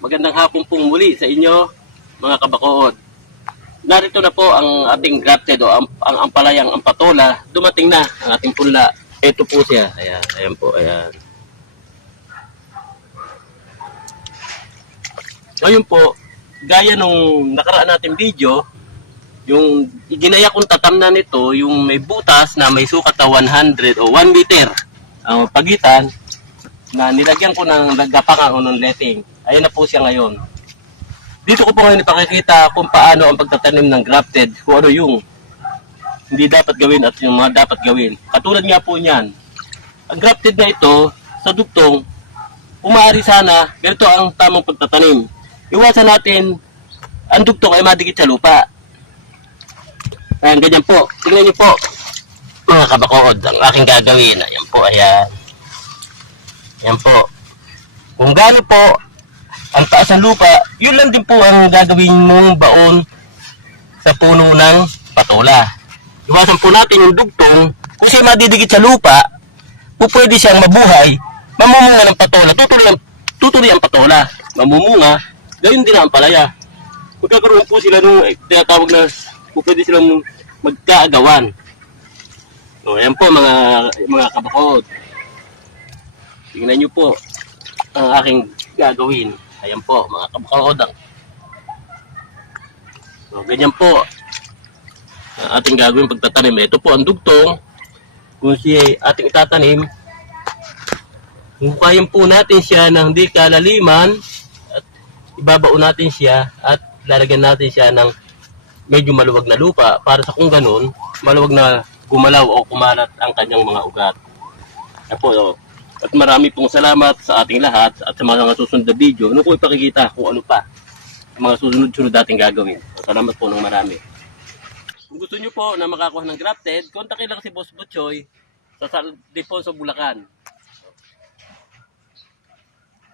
Magandang hapon pong muli sa inyo, mga kabakood. Narito na po ang ating grafted o ang ampalayang ampatola. Dumating na ang ating punla. Ito po siya. Ayan, ayan po, ayan. Ngayon po, gaya nung nakaraan nating video, yung ginaya kong tatamnan nito, yung may butas na may sukat na 100 o 1 meter ang pagitan, na nilagyan ko ng gapangan o ng letting. Ayan na po siya ngayon. Dito ko po ngayon ipakikita kung paano ang pagtatanim ng grafted, kung ano yung hindi dapat gawin at yung mga dapat gawin. Katulad nga po niyan, ang grafted na ito, sa dugtong, umaari sana, ganito ang tamang pagtatanim. Iwasan natin, ang dugtong ay madikit sa lupa. Ayan, ganyan po. Tingnan niyo po, mga kabakood, ang aking gagawin. Ayan po, ayan. Ayan po. Kung gaano po ang taas ng lupa, yun lang din po ang gagawin mong baon sa puno ng patola. Iwasan po natin yung dugtong. Kung siya madidikit sa lupa, po pwede siyang mabuhay, mamumunga ng patola. Tutuloy ang patola. Mamumunga, gayon din ang palaya. Magkakaroon po sila nung tinatawag na po pwede silang magkaagawan. So, ayan po mga kabakod. Tingnan nyo po ang aking gagawin. Ayan po, mga kabakod. So, ganyan po ang ating gagawin pagtatanim. Ito po ang dugtong. Kung siya ating itatanim, hukayin po natin siya ng di kalaliman at ibabaon natin siya at lalagyan natin siya ng medyo maluwag na lupa para sa kung ganun, maluwag na gumalaw o kumalat ang kanyang mga ugat. Ayan po, at marami pong salamat sa ating lahat at sa mga susunod na video. Ano po ipakikita kung ano pa ang mga susunod-sunod natin gagawin. Salamat po ng marami. Kung gusto nyo po na makakuha ng grafted, kontakin lang si Boss Butchoy sa San Ildefonso, Bulacan.